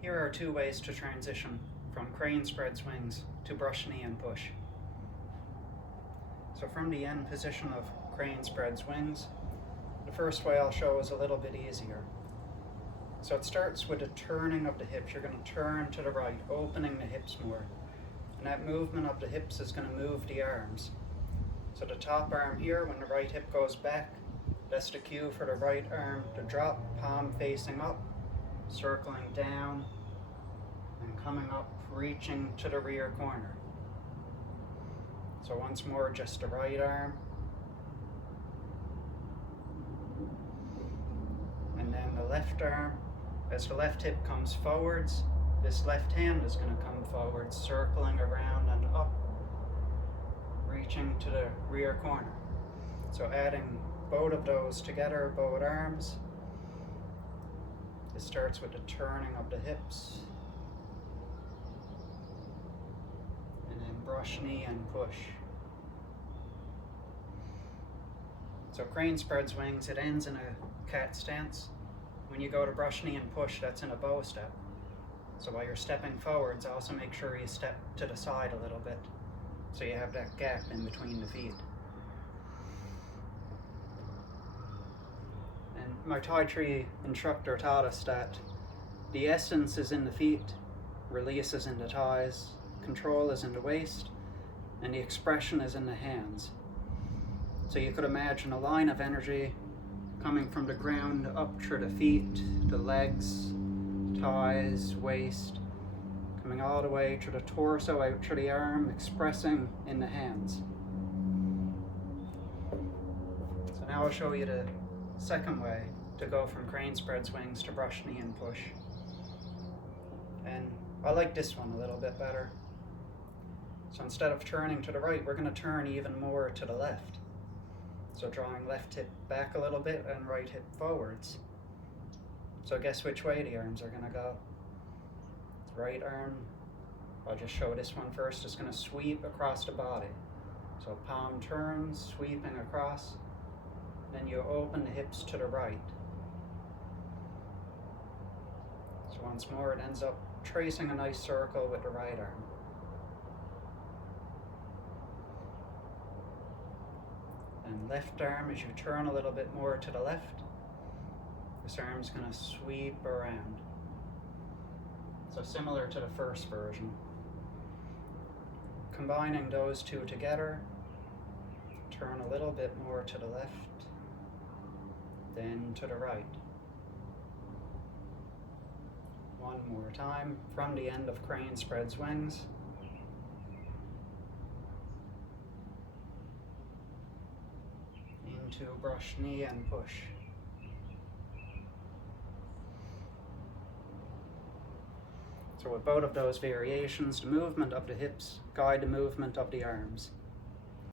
Here are two ways to transition from crane spreads wings to brush knee and push. So from the end position of crane spreads wings, the first way I'll show is a little bit easier. So it starts with a turning of the hips. You're going to turn to the right, opening the hips more. And that movement of the hips is going to move the arms. So the top arm here, when the right hip goes back, that's the cue for the right arm to drop, palm facing up, circling down, and coming up, reaching to the rear corner. So once more, just the right arm. And then the left arm. As the left hip comes forwards, this left hand is going to come forward, circling around and up, reaching to the rear corner. So adding both of those together, both arms. It starts with the turning of the hips. And then brush knee and push. So crane spreads wings, it ends in a cat stance. When you go to brush knee and push, that's in a bow step. So while you're stepping forwards, also make sure you step to the side a little bit, so you have that gap in between the feet. And my Tai Chi instructor taught us that the essence is in the feet, release is in the thighs, control is in the waist, and the expression is in the hands. So you could imagine a line of energy coming from the ground up through the feet, the legs, thighs, waist, coming all the way through the torso, out through the arm, expressing in the hands. So now I'll show you the second way to go from crane spreads wings to brush knee and push. And I like this one a little bit better. So instead of turning to the right, we're going to turn even more to the left. So drawing left hip back a little bit and right hip forwards. So guess which way the arms are going to go. Right arm, I'll just show this one first, is going to sweep across the body. So palm turns, sweeping across. Then you open the hips to the right. So once more, it ends up tracing a nice circle with the right arm. And left arm, as you turn a little bit more to the left, this arm's going to sweep around. So similar to the first version. Combining those two together, turn a little bit more to the left, then to the right. One more time from the end of crane spreads wings. Into brush knee and push. So with both of those variations, the movement of the hips guide the movement of the arms.